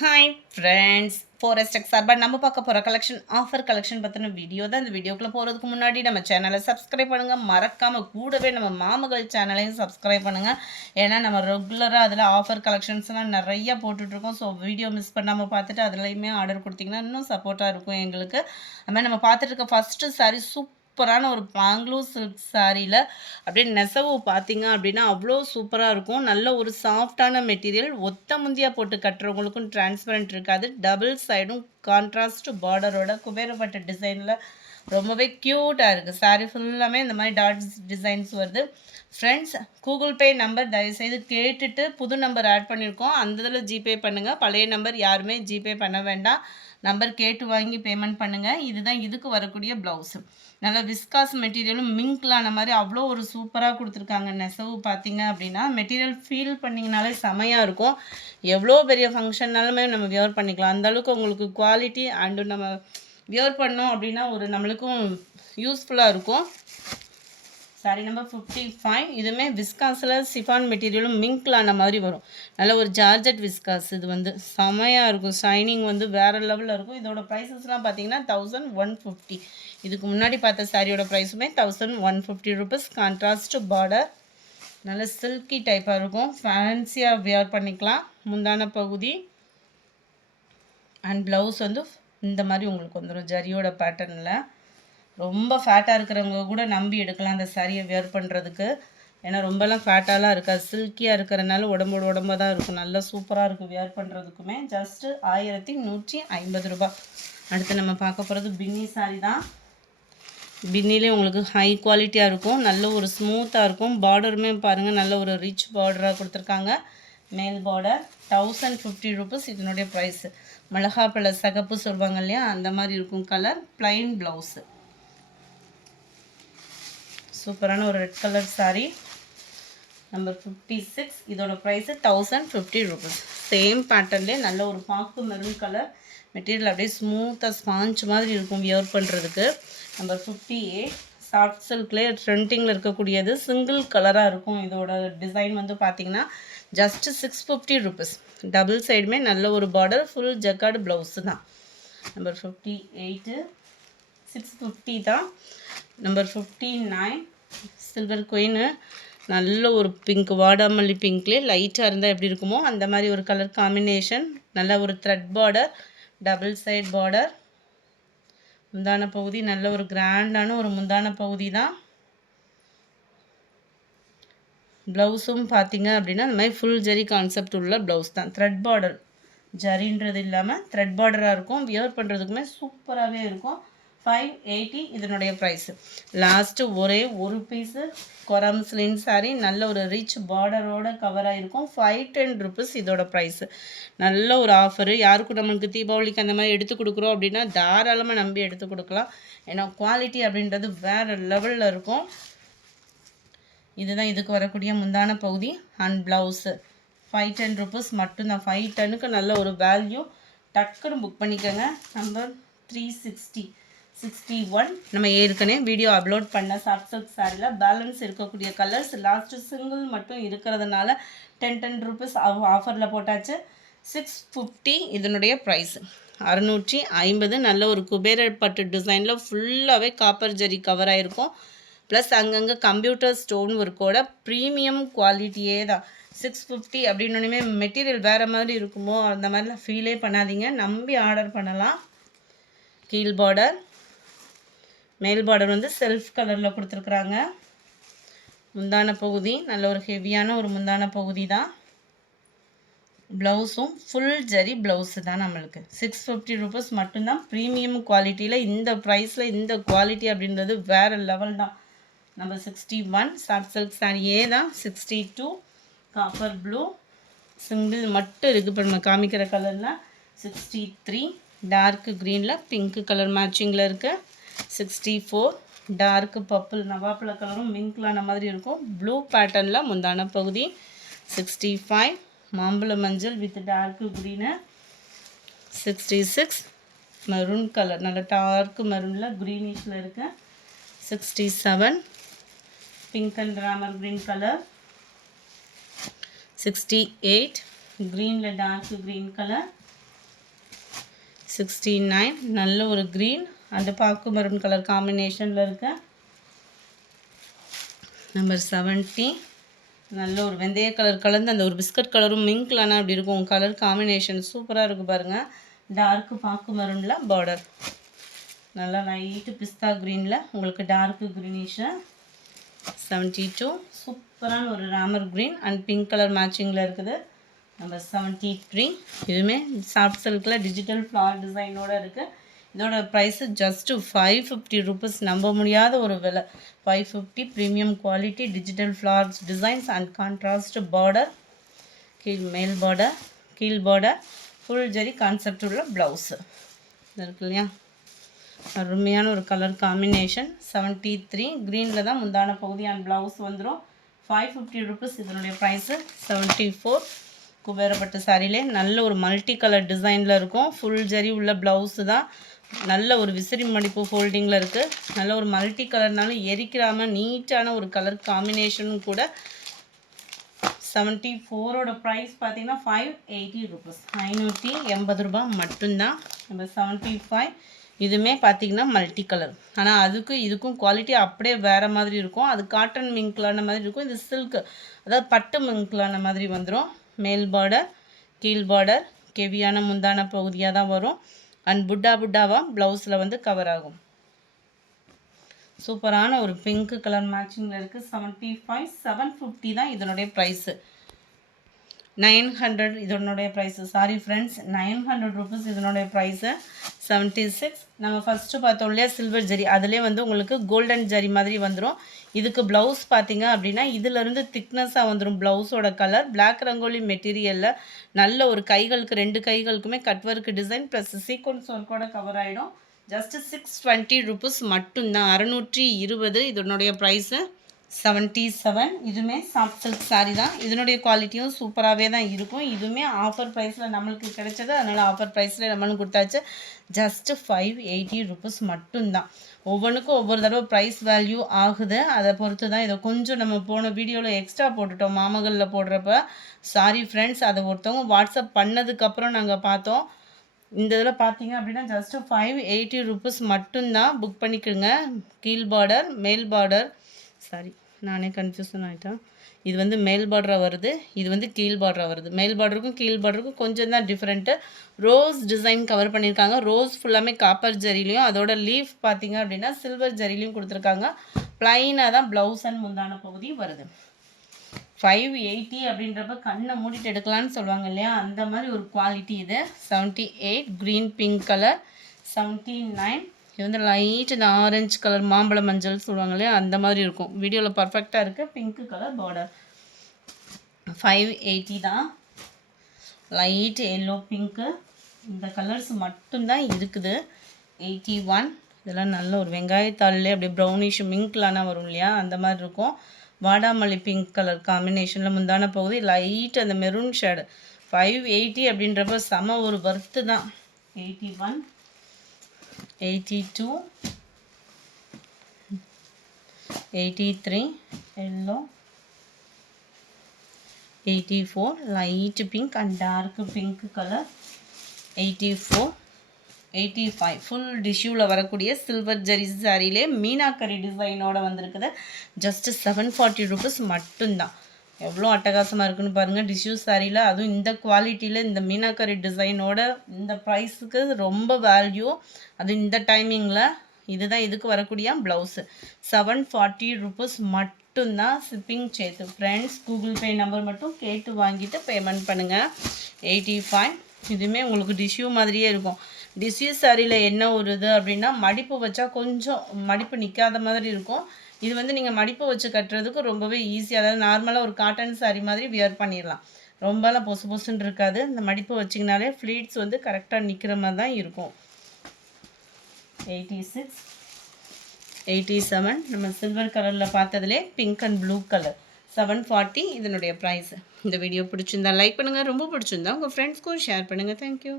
Hi friends, ஃபோரஸ்டெக் சார்பாக நம்ம பார்க்க போகிற ஆஃபர் கலெக்ஷன் பற்றின வீடியோ தான். இந்த வீடியோக்குள்ளே போகிறதுக்கு முன்னாடி நம்ம சேனலை சப்ஸ்கிரைப் பண்ணுங்கள். மறக்காமல் கூடவே நம்ம மாமகள் சேனலையும் சப்ஸ்கிரைப் பண்ணுங்கள். ஏன்னா நம்ம ரெகுலராக அதில் ஆஃபர் கலெக்ஷன்ஸ்லாம் நிறையா போட்டுட்ருக்கோம். ஸோ வீடியோ மிஸ் பண்ணாமல் பார்த்துட்டு அதுலேயுமே ஆர்டர் கொடுத்தீங்கன்னா இன்னும் சப்போர்ட்டாக இருக்கும் எங்களுக்கு. அதுமாதிரி நம்ம பார்த்துட்டு இருக்க ஃபஸ்ட்டு சாரீ சூப்பரான ஒரு பாங்க்லூர் சில்க் சாரியில் அப்படியே நெசவு பார்த்தீங்க அப்படின்னா அவ்வளோ சூப்பராக இருக்கும். நல்ல ஒரு சாஃப்டான மெட்டீரியல், ஒத்த முந்தியாக போட்டு கட்டுறவங்களுக்கும் டிரான்ஸ்பரண்ட் இருக்காது. டபுள் சைடும் கான்ட்ராஸ்ட் பார்டரோட குபேரப்பட்ட டிசைனில் ரொம்பவே க்யூட்டாக இருக்குது. சாரீ ஃபுல்லாமே இந்த மாதிரி டாட்ஸ் டிசைன்ஸ் வருது. ஃப்ரெண்ட்ஸ், கூகுள் பே நம்பர் தயவுசெய்து கேட்டுட்டு புது நம்பர் ஆட் பண்ணியிருக்கோம், அந்த இதில் ஜிபே பண்ணுங்கள். பழைய நம்பர் யாருமே ஜிபே பண்ண வேண்டாம், நம்பர் கேட்டு வாங்கி பேமெண்ட் பண்ணுங்கள். இதுதான் இதுக்கு வரக்கூடிய ப்ளவுஸு. நல்லா விஸ்காஸ் மெட்டீரியலும் மிங்க்லான மாதிரி அவ்வளோ ஒரு சூப்பராக கொடுத்துருக்காங்க. நெசவு பார்த்தீங்க அப்படின்னா மெட்டீரியல் ஃபீல் பண்ணிங்கனாலே செமையாக இருக்கும். எவ்வளோ பெரிய ஃபங்க்ஷன்னாலுமே நம்ம வியர் பண்ணிக்கலாம். அந்தளவுக்கு உங்களுக்கு குவாலிட்டி அண்டு நம்ம வியர் பண்ணோம் அப்படின்னா ஒரு நம்மளுக்கும் யூஸ்ஃபுல்லாக இருக்கும். Sorry number 55. இதுவுமே விஸ்காஸில் சிஃபான் மெட்டீரியலும் மிங்க்லான மாதிரி வரும். நல்ல ஒரு ஜார்ஜட் விஸ்காஸ். இது வந்து செமையாக இருக்கும். ஷைனிங் வந்து வேறு லெவலில் இருக்கும். இதோட ப்ரைஸஸ்லாம் பார்த்தீங்கன்னா 1150. இதுக்கு முன்னாடி பார்த்த சாரியோட ப்ரைஸுமே 1150 ருபீஸ். கான்ட்ராஸ்ட் பார்டர், நல்ல சில்கி டைப்பாக இருக்கும். ஃபேன்சியாக வியர் பண்ணிக்கலாம். முந்தான பகுதி அண்ட் ப்ளவுஸ் வந்து இந்த மாதிரி உங்களுக்கு வந்துடும் ஜரியோட பேட்டர்னில். ரொம்ப ஃபேட்டாக இருக்கிறவங்க கூட நம்பி எடுக்கலாம் அந்த சாரியை வியர் பண்ணுறதுக்கு. ஏன்னா ரொம்பலாம் ஃபேட்டாலாம் இருக்காது, சில்கியாக இருக்கிறனால உடம்போட உடம்பாக தான் இருக்கும். நல்லா சூப்பராக இருக்கும் வியர் பண்ணுறதுக்குமே. ஜஸ்ட்டு 1150 ரூபா. அடுத்து நம்ம பார்க்க போகிறது பின்னி சாரி தான். பின்னிலே உங்களுக்கு ஹை குவாலிட்டியாக இருக்கும், நல்ல ஒரு ஸ்மூத்தாக இருக்கும். பார்டருமே பாருங்கள், நல்ல ஒரு ரிச் பார்டராக கொடுத்துருக்காங்க. மேல் பார்டர் 1050 ருபீஸ் இதனுடைய ப்ரைஸு. மிளகாப்பழ சகப்பு சொல்லுவாங்க இல்லையா, அந்த மாதிரி இருக்கும் கலர். Plain blouse. சூப்பரான ஒரு ரெட் கலர் சாரீ நம்பர் 56. இதோட ப்ரைஸு 1050 ருபீஸ். சேம் பேட்டர்ன்லேயே நல்ல ஒரு பாக்கு மெரூன் கலர் மெட்டீரியல், அப்படியே ஸ்மூத்தாக ஸ்பாஞ்ச் மாதிரி இருக்கும் வியர் பண்ணுறதுக்கு. நம்பர் 58. சாஃப்ட் சில்க்லேயே ட்ரெண்டிங்கில் இருக்கக்கூடியது, சிங்கிள் கலராக இருக்கும். இதோட டிசைன் வந்து பார்த்திங்கன்னா ஜஸ்ட்டு 650 ருபீஸ். டபுள் சைடுமே நல்ல ஒரு பார்டர், ஃபுல் ஜக்கார்டு ப்ளவுஸு தான். நம்பர் 58 650 தான். Number 59 silver queen. நல்ல ஒரு பிங்க், வாடாமல்லி பிங்க்லேயே லைட்டாக இருந்தால் எப்படி இருக்குமோ அந்த மாதிரி ஒரு கலர் காம்பினேஷன். நல்ல ஒரு thread border, double side border. முந்தான பகுதி நல்ல ஒரு கிராண்டான ஒரு முந்தான பகுதி தான். ப்ளவுஸும் பார்த்தீங்க அப்படின்னா அந்த மாதிரி ஃபுல் ஜரி கான்செப்ட் உள்ள ப்ளவுஸ் தான். த்ரெட் பார்டர், ஜரின்றது இல்லாமல் த்ரெட் பார்டராக இருக்கும். வியர் பண்ணுறதுக்குமே சூப்பராகவே இருக்கும். 580 இதனுடைய ப்ரைஸு. லாஸ்ட்டு ஒரே ஒரு பீஸு கொரம்ஸ்லின் சாரீ, நல்ல ஒரு ரிச் பார்டரோட கவர் ஆகிருக்கும். 510 ருபீஸ் இதோட ப்ரைஸு. நல்ல ஒரு ஆஃபரு. யாருக்கும் நம்மளுக்கு தீபாவளிக்கு அந்த மாதிரி எடுத்து கொடுக்குறோம் அப்படின்னா தாராளமாக நம்பி எடுத்து கொடுக்கலாம். ஏன்னா குவாலிட்டி அப்படின்றது வேறு லெவலில் இருக்கும். இதுதான் இதுக்கு வரக்கூடிய முந்தான பகுதி அண்ட் ப்ளவுஸு. 510 ருபீஸ் மட்டும்தான். 510க்கு நல்ல ஒரு வேல்யூ. டக்குன்னு புக் பண்ணிக்கோங்க. நம்பர் 360 61. நம்ம ஏற்கனவே வீடியோ அப்லோட் பண்ண சாஃப்ட் சில்க் சாரியில் பேலன்ஸ் இருக்கக்கூடிய கலர்ஸ் லாஸ்ட்டு சிங்கிள் மட்டும் இருக்கிறதுனால 10 ருபீஸ் ஆஃபரில் போட்டாச்சு. 650 இதனுடைய ப்ரைஸு. 650. நல்ல ஒரு குபேர பட்டு டிசைனில் ஃபுல்லாகவே காப்பர் ஜரி கவர் ஆகிருக்கும். ப்ளஸ் அங்கங்கே கம்ப்யூட்டர் ஸ்டோன் ஒர்க்கோட ப்ரீமியம் குவாலிட்டியே தான். 650 அப்படின்னோடனே மெட்டீரியல் வேறு மாதிரி இருக்குமோ அந்த மாதிரிலாம் ஃபீலே பண்ணாதீங்க, நம்பி ஆர்டர் பண்ணலாம். கீழ் பார்டர், மேல் பார்டர் வந்து செல்ஃப் கலரில் கொடுத்துருக்குறாங்க. முந்தான பகுதி நல்ல ஒரு ஹெவியான ஒரு முந்தான பகுதி தான். ப்ளவுஸும் ஃபுல் ஜரி ப்ளவுஸு தான் நம்மளுக்கு. 650 ருபீஸ் மட்டும்தான். ப்ரீமியம் குவாலிட்டியில் இந்த ப்ரைஸில் இந்த குவாலிட்டி அப்படின்றது வேறு லெவல் தான். நம்பர் 61 சாஃப்ட் சில்க் சாரியே தான். 62 காப்பர் ப்ளூ சிங்கிள் மட்டும் இருக்குது இப்போ நம்ம காமிக்கிற கலரில். 63 டார்க் க்ரீனில் பிங்க் கலர் மேட்சிங்கில் இருக்குது. 64 டார்க் பர்பிள் நவாப்பழ கலரும் மிங்க்லான மாதிரி இருக்கும். ப்ளூ பேட்டர்னில் முந்தான பகுதி. 65 மாம்பழ மஞ்சள் with dark green. 66 maroon colour, நல்ல டார்க் மெரூனில் க்ரீனிஷில் இருக்குது. 67 pink and Ramar green colour. 68 green ல dark green color. 69. நல்ல ஒரு க்ரீன் அண்டு பாக்கு மெரூன் கலர் காம்பினேஷனில் இருக்க. நம்பர் 70. நல்ல ஒரு வெந்தய கலர் கலந்து அந்த ஒரு பிஸ்கட் கலரும் மிங்க்லானா அப்படி இருக்கும். கலர் காம்பினேஷன் சூப்பராக இருக்குது பாருங்கள். டார்க்கு பாக்கு மெரூனில் பார்டர், நல்லா லைட்டு பிஸ்தா க்ரீனில் உங்களுக்கு டார்க்கு க்ரீனிஷு. 72. சூப்பரான ஒரு Ramar green and pink colour மேட்சிங்கில் இருக்குது. நம்பர் 73. இதுவுமே சாஃப்ட் சில்கில் டிஜிட்டல் ஃப்ளார் டிசைனோடு இருக்குது. இதோட ப்ரைஸு ஜஸ்ட்டு 550 rupees. நம்ப முடியாத ஒரு விலை. 550. Premium quality digital flowers designs and contrast border, கீழ் மேல் பார்டர், கீழ் பார்டர், ஃபுல் ஜரி கான்செப்ட் உள்ள ப்ளவுஸு இருக்கு இல்லையா. அருமையான ஒரு கலர் காம்பினேஷன். 73. க்ரீனில் தான் முந்தான பகுதி அண்ட் ப்ளவுஸ் வந்துடும். 550 rupees. இதனுடைய ப்ரைஸு 74. குபேரப்பட்ட சாரிலே நல்ல ஒரு மல்டி கலர் டிசைனில் இருக்கும். ஃபுல் ஜரி உள்ள ப்ளவுஸு தான். நல்ல ஒரு விசிறி மடிப்பு ஃபோல்டிங்கில் இருக்குது. நல்ல ஒரு மல்டி கலர்னாலும் எரிக்கிறாமல் நீட்டான ஒரு கலர் காம்பினேஷனும் கூட. 74ஓட ப்ரைஸ் பார்த்தீங்கன்னா 580 rupees. 580 ரூபா மட்டும்தான். நம்ம 75. இதுவுமே பார்த்தீங்கன்னா மல்டி கலர். ஆனால் இதுக்கும் குவாலிட்டி அப்படியே வேறு மாதிரி இருக்கும். அது காட்டன் மிங்க்லான மாதிரி இருக்கும். இது சில்க், அதாவது பட்டு மிங்க்லான மாதிரி வந்துடும். மேல் பார்டர், கீழ் பார்டர், கெவியான முந்தான பகுதியாக தான் வரும். அண்ட் புட்டாவாக ப்ளவுஸில் வந்து கவர் ஆகும். சூப்பரான ஒரு பிங்க் கலர் மேட்சிங்கில் இருக்குது. 75. 750 தான் இதனுடைய ப்ரைஸு. 900 இதனுடைய ப்ரைஸு. சாரி ஃப்ரெண்ட்ஸ், 900 rupees இதனுடைய ப்ரைஸு. 76. நம்ம ஃபஸ்ட்டு பார்த்தோம் இல்லையா சில்வர் ஜரி, அதிலே வந்து உங்களுக்கு கோல்டன் ஜரி மாதிரி வந்துடும். இதுக்கு ப்ளவுஸ் பார்த்தீங்க அப்படின்னா இதிலேருந்து திக்னஸாக வந்துடும். ப்ளவுஸோட கலர் பிளாக் ரங்கோலி மெட்டீரியலில் நல்ல ஒரு கைகளுக்கு 2 கைகளுக்குமே cut work design plus sequence ஒர்க்கோட கவர் ஆகிடும். ஜஸ்ட்டு 620 rupees மட்டும்தான். 620 இதனுடைய ப்ரைஸு. 77. இதுவுமே சாஃப்ட் சில்க் சாரீ தான். இதனுடைய குவாலிட்டியும் சூப்பராகவே தான் இருக்கும். இதுவுமே ஆஃபர் ப்ரைஸில் நம்மளுக்கு கிடைச்சது, அதனால் ஆஃபர் ப்ரைஸில் நம்மளுக்கு கொடுத்தாச்சு. ஜஸ்ட்டு 580 rupees மட்டும்தான். ஒவ்வொன்றுக்கும் ஒவ்வொரு தடவை ப்ரைஸ் வேல்யூ ஆகுது. அதை பொறுத்து தான். இதை கொஞ்சம் நம்ம போன வீடியோவில் எக்ஸ்ட்ரா போட்டுட்டோம் மாமகளில் போடுறப்ப. சாரி ஃப்ரெண்ட்ஸ், அதை ஒருத்தவங்க வாட்ஸ்அப் பண்ணதுக்கப்புறம் நாங்கள் பார்த்தோம். இந்த இதில் பார்த்தீங்க அப்படின்னா ஜஸ்ட்டு 580 rupees மட்டும்தான். புக் பண்ணிக்கோங்க. கீழ் பார்டர், மேல் பார்டர், சாரி நானே கன்ஃபியூஷன் ஆகிட்டேன். இது வந்து மேல் பார்டராக வருது, இது வந்து கீழ் பார்டராக வருது. மேல் பார்டருக்கும் கீழ் பார்டருக்கும் கொஞ்சம் தான் டிஃப்ரெண்ட்டு. ரோஸ் டிசைன் கவர் பண்ணியிருக்காங்க. ரோஸ் ஃபுல்லாமே காப்பர் ஜரிலையும், அதோட லீஃப் பார்த்தீங்க அப்படின்னா சில்வர் ஜரிலையும் கொடுத்துருக்காங்க. ப்ளைனாக தான் ப்ளவுஸ் அண்ட் முந்தான பகுதி வருது. 580 அப்படின்றப்ப கண்ணை மூடிட்டு எடுக்கலான்னு சொல்லுவாங்க இல்லையா, அந்த மாதிரி ஒரு குவாலிட்டி இது. 78. Green pink colour. 79. இது வந்து லைட் இந்த ஆரஞ்சு கலர் மாம்பழ மஞ்சள் சொல்லுவாங்க இல்லையா, அந்த மாதிரி இருக்கும். வீடியோவில் பர்ஃபெக்டாக இருக்குது. Pink colour border. 580 தான். லைட் எல்லோ பிங்க்கு, இந்த கலர்ஸ் மட்டும்தான் இருக்குது. 81. இதெல்லாம் நல்ல ஒரு வெங்காயத்தாளிலே அப்படியே ப்ரௌனிஷ் மிங்க்லானா வரும் இல்லையா, அந்த மாதிரி இருக்கும். வாடாமல்லி பிங்க் கலர் காம்பினேஷனில் முந்தான பகுதி லைட் அந்த மெரூன் ஷேடு. 580 அப்படின்றப்ப செம ஒரு வர்த்து தான். 81. 82. 83. yellow. 84. light pink and dark pink color. 84. 85. Full டிஷ்யூவில் வரக்கூடிய சில்வர் ஜரி சாரியிலே மீனாக்கரி டிசைனோட வந்திருக்குது. ஜஸ்ட் 740 rupees மட்டும்தான். எவ்வளோ அட்டகாசமாக இருக்குன்னு பாருங்கள் டிஷ்யூ சாரியில். அதுவும் இந்த குவாலிட்டியில் இந்த மீனாக்கரி டிசைனோட இந்த ப்ரைஸுக்கு ரொம்ப வேல்யூ. அது இந்த டைமிங்கில் இதுதான் இதுக்கு வரக்கூடிய ப்ளவுஸு. 740 rupees மட்டும்தான். ஷிப்பிங் சேர்த்து ஃப்ரெண்ட்ஸ். கூகுள் பே நம்பர் மட்டும் கேட்டு வாங்கிட்டு பேமெண்ட் பண்ணுங்கள். 85. இதுவுமே உங்களுக்கு டிஷ்யூ மாதிரியே இருக்கும். டிஷ்யூ சாரியில் என்ன ஒரு இது அப்படின்னா மடிப்பு வச்சா கொஞ்சம் மடிப்பு நிற்காத மாதிரி இருக்கும். இது வந்து நீங்கள் மடிப்பு வச்சு கட்டுறதுக்கு ரொம்பவே ஈஸி. அதாவது நார்மலாக ஒரு காட்டன் சாரீ மாதிரி வியர் பண்ணிடலாம். ரொம்பலாம் பொசு பொசுன்னு இருக்காது. இந்த மடிப்பு வச்சிங்கனாலே ஃப்ளீட்ஸ் வந்து கரெக்டாக நிற்கிற மாதிரி தான் இருக்கும். 86. 87. நம்ம சில்வர் கலரில் பார்த்ததுலே பிங்க் அண்ட் ப்ளூ கலர். 740 இதனுடைய ப்ரைஸ். இந்த வீடியோ பிடிச்சிருந்தா லைக் பண்ணுங்கள். ரொம்ப பிடிச்சிருந்தா உங்கள் ஃப்ரெண்ட்ஸ்க்கும் ஷேர் பண்ணுங்கள். தேங்க்யூ.